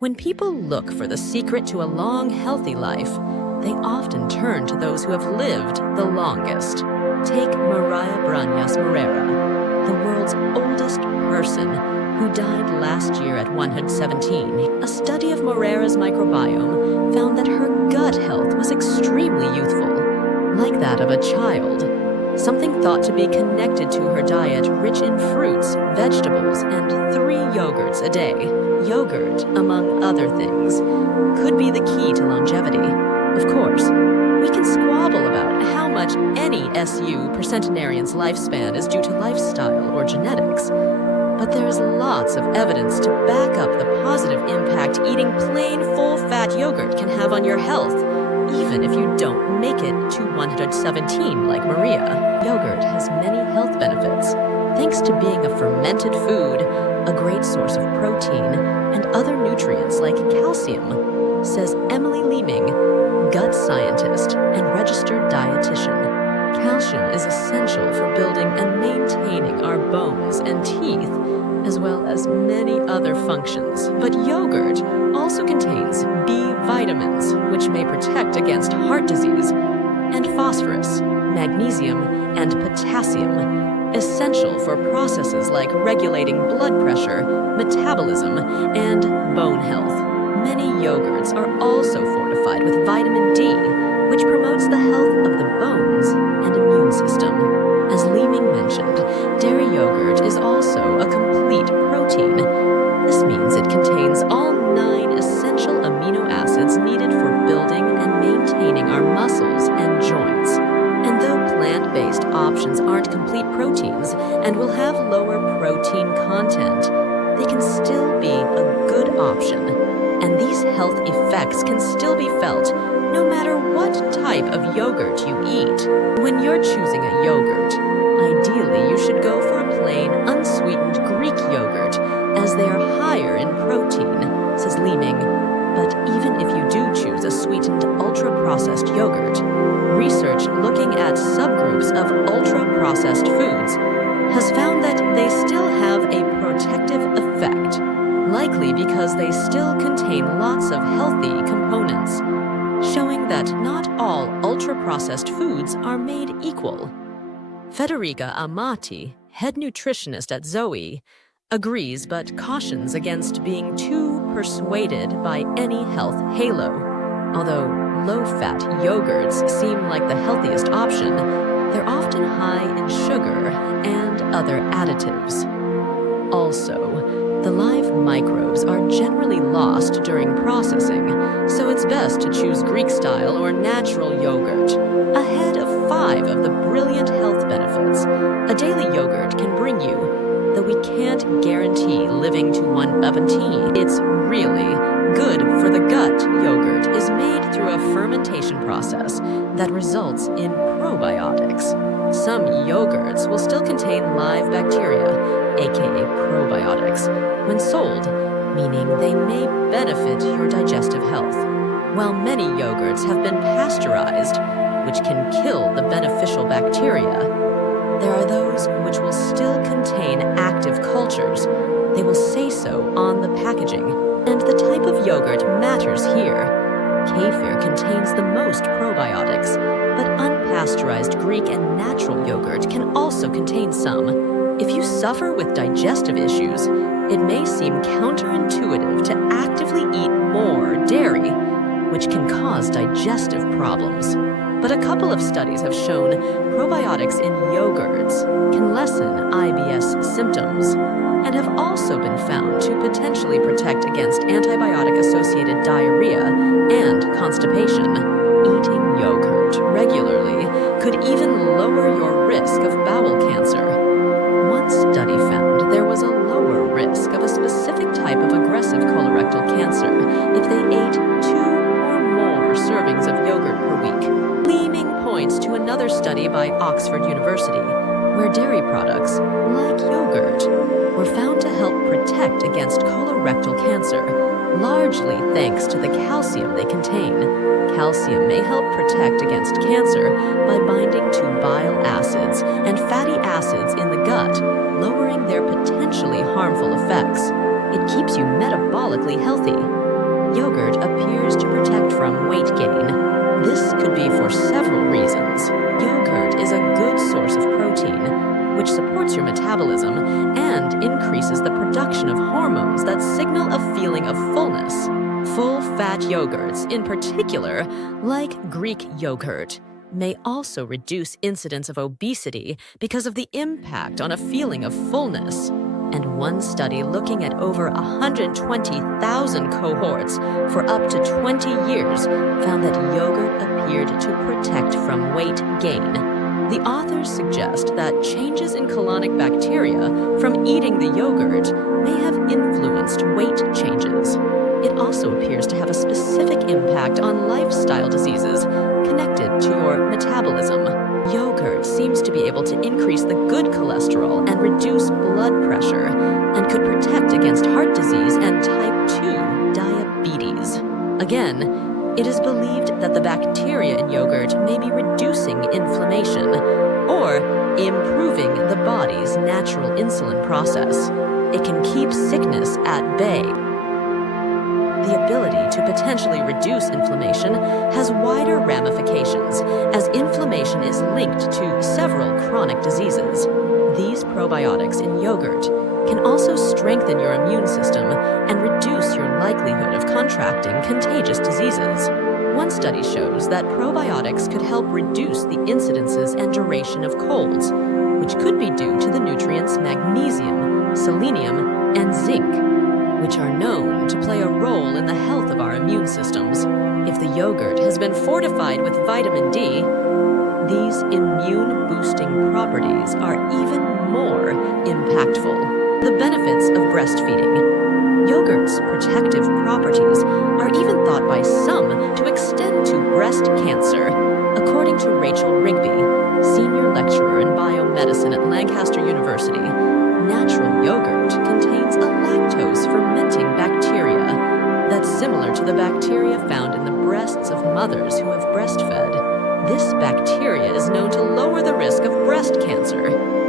When people look for the secret to a long, healthy life, they often turn to those who have lived the longest. Take Maria Branyas Morera, the world's oldest person, who died last year at 117. A study of Morera's microbiome found that her gut health was extremely youthful, like that of a child. Something thought to be connected to her diet rich in fruits, vegetables, and 3 yogurts a day. Yogurt, among other things, could be the key to longevity. Of course, we can squabble about how much any SU percentenarian's lifespan is due to lifestyle or genetics, but there's lots of evidence to back up the positive impact eating plain full-fat yogurt can have on your health, even if you don't make it to 117 like Maria. Yogurt has many health benefits, thanks to being a fermented food, a great source of protein, and other nutrients like calcium, says Emily Leeming, gut scientist and registered dietitian. Calcium is essential for building and maintaining our bones and teeth, as well as many other functions. But yogurt also contains B vitamins, which may protect against heart disease, and phosphorus, magnesium, and potassium, essential for processes like regulating blood pressure, metabolism, and bone health. Many yogurts are also fortified with vitamin D, which promotes the health of the bones and immune system. As Leeming mentioned, dairy yogurt is also a complete protein. This means it contains all 9 essential amino acids needed for building and maintaining our muscles and joints. And though plant-based options aren't complete proteins and will have lower protein content, they can still be a good option. And these health effects can still be felt no matter what type of yogurt you eat. When you're choosing a yogurt, ideally you should go for a plain, unsweetened Greek yogurt, as they are higher in protein, says Leeming. But even if you do choose a sweetened, ultra-processed yogurt, research looking at subgroups of ultra-processed foods has found that they still have a protective effect, likely because they still contain lots of healthy components, showing that not all ultra-processed foods are made equal. Federica Amati, head nutritionist at Zoe, agrees but cautions against being too persuaded by any health halo. Although low-fat yogurts seem like the healthiest option, they're often high in sugar and other additives. Also, the live microbes are generally lost during processing, so it's best to choose Greek-style or natural yogurt. Ahead of 5 of the brilliant health benefits a daily yogurt can bring you, though we can't guarantee living to 117. It's really good for the gut. Yogurt is made through a fermentation process that results in probiotics. Some yogurts will still contain live bacteria, aka probiotics, when sold, meaning they may benefit your digestive health. While many yogurts have been pasteurized, which can kill the beneficial bacteria, there are those which will still contain active cultures. They will say so on the packaging, and the type of yogurt matters here. Kefir contains the most probiotics, but unpasteurized Greek and natural yogurt can also contain some. If you suffer with digestive issues, it may seem counterintuitive to actively eat more dairy, which can cause digestive problems. But a couple of studies have shown probiotics in yogurts can lessen IBS symptoms and have also been found to potentially protect against antibiotic-associated diarrhea and constipation. Eating yogurt regularly could even lower your risk of bowel cancer. One study found there was a lower risk of a specific type of aggressive colorectal cancer if they ate 2 or more servings of yogurt per week. Leeming points to another study by Oxford University, where dairy products, like yogurt, were found to help protect against colorectal cancer, largely thanks to the calcium they contain. Calcium may help protect against cancer by binding to bile acids and fatty acids in the gut, lowering their potentially harmful effects. It keeps you metabolically healthy. Yogurt appears to protect from weight gain. This could be for several reasons. Yogurt is a good source of protein, which supports your metabolism and increases the production of hormones that signal a feeling of fullness. Full-fat yogurts, in particular, like Greek yogurt, may also reduce incidence of obesity because of the impact on a feeling of fullness. And one study looking at over 120,000 cohorts for up to 20 years found that yogurt appeared to protect from weight gain. The authors suggest that changes in colonic bacteria from eating the yogurt may have influenced weight changes. It also appears to have a specific impact on lifestyle diseases connected to your metabolism. Yogurt seems to be able to increase the good cholesterol and reduce blood pressure, and could protect against heart disease and type 2 diabetes. Again, it is believed that the bacteria in yogurt may be reducing inflammation or improving the body's natural insulin process. It can keep sickness at bay. The ability to potentially reduce inflammation has wider ramifications, as inflammation is linked to several chronic diseases. These probiotics in yogurt can also strengthen your immune system and reduce your likelihood of contracting contagious diseases. One study shows that probiotics could help reduce the incidences and duration of colds, which could be due to the nutrients magnesium, selenium, and zinc, which are known to play a role in the health of our immune systems. If the yogurt has been fortified with vitamin D, these immune-boosting properties are even more impactful. The benefits of breastfeeding. Yogurt's protective properties are even thought by some to extend to breast cancer. According to Rachel Rigby, senior lecturer in biomedicine at Lancaster University, natural yogurt contains a lactose-fermenting bacteria that's similar to the bacteria found in the breasts of mothers who have breastfed. This bacteria is known to lower the risk of breast cancer.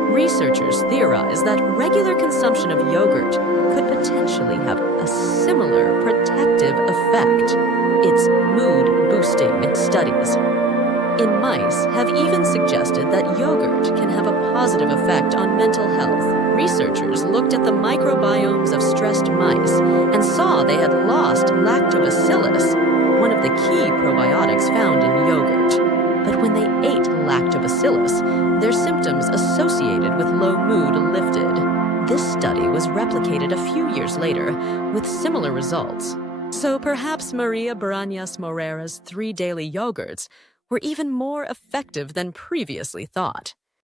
Researchers theorize that regular consumption of yogurt could potentially have a similar protective effect. It's mood-boosting studies in mice have even suggested that yogurt can have a positive effect on mental health. Researchers looked at the microbiomes of stressed mice and saw they had lost Lactobacillus, one of the key probiotics found in yogurt. But when they ate Lactobacillus, their symptoms associated with low mood lifted. This study was replicated a few years later with similar results. So perhaps Maria Brañas Morera's 3 daily yogurts were even more effective than previously thought.